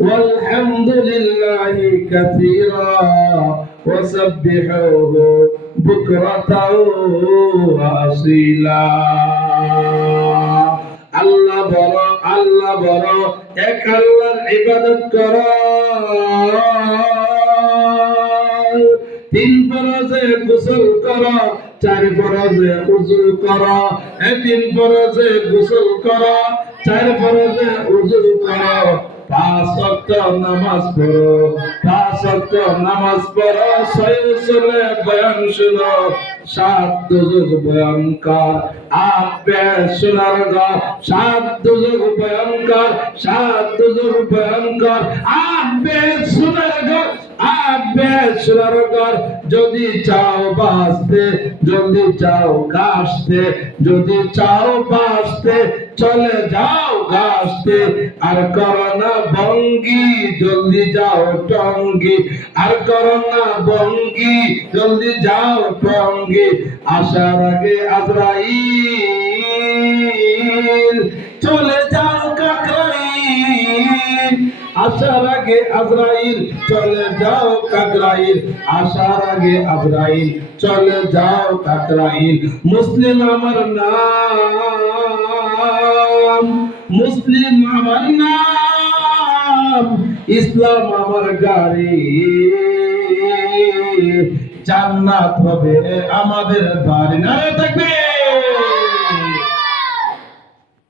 والحمد لله كثيرا وسبحوه بكرة وأصيلا আল্লাহ বড় এক আল্লাহর ইবাদত করো তিন ফরজে গোসল করো চার ফরজে ওযু করো তিন ফরজে গোসল করো চার ফরজে ওযু করো পাঁচ ওয়াক্ত নামাজ পড়ো ছয় উসুলে বয়ান শুনো সাত দুজুগ বয়ান কর আট বেদ শোনার ঘর সাত দুজুগ বয়ান কর আট বেদ শোনার ঘর যদি চাও বাঁচতে যদি চাও কাশতে যদি চাও বাঁচতে চলে যাও গাছতে আর করোনা বঙ্গি জলদি যাও টঙ্গি আর করোনা বঙ্গি জলদি যাও টঙ্গি আসার আগে আজরাইল চলে যাও কাকরাইল আসার আগে আজরাইল চলে যাও কাকরাইল আসার আগে আজরাইল চলে যাও কাকরাইল মুসলিম আমার নাম মুসলিম আমার নাম ইসলাম আমার গাড়ি জান্নাত হবে আমাদের বাড়ি না থাকবে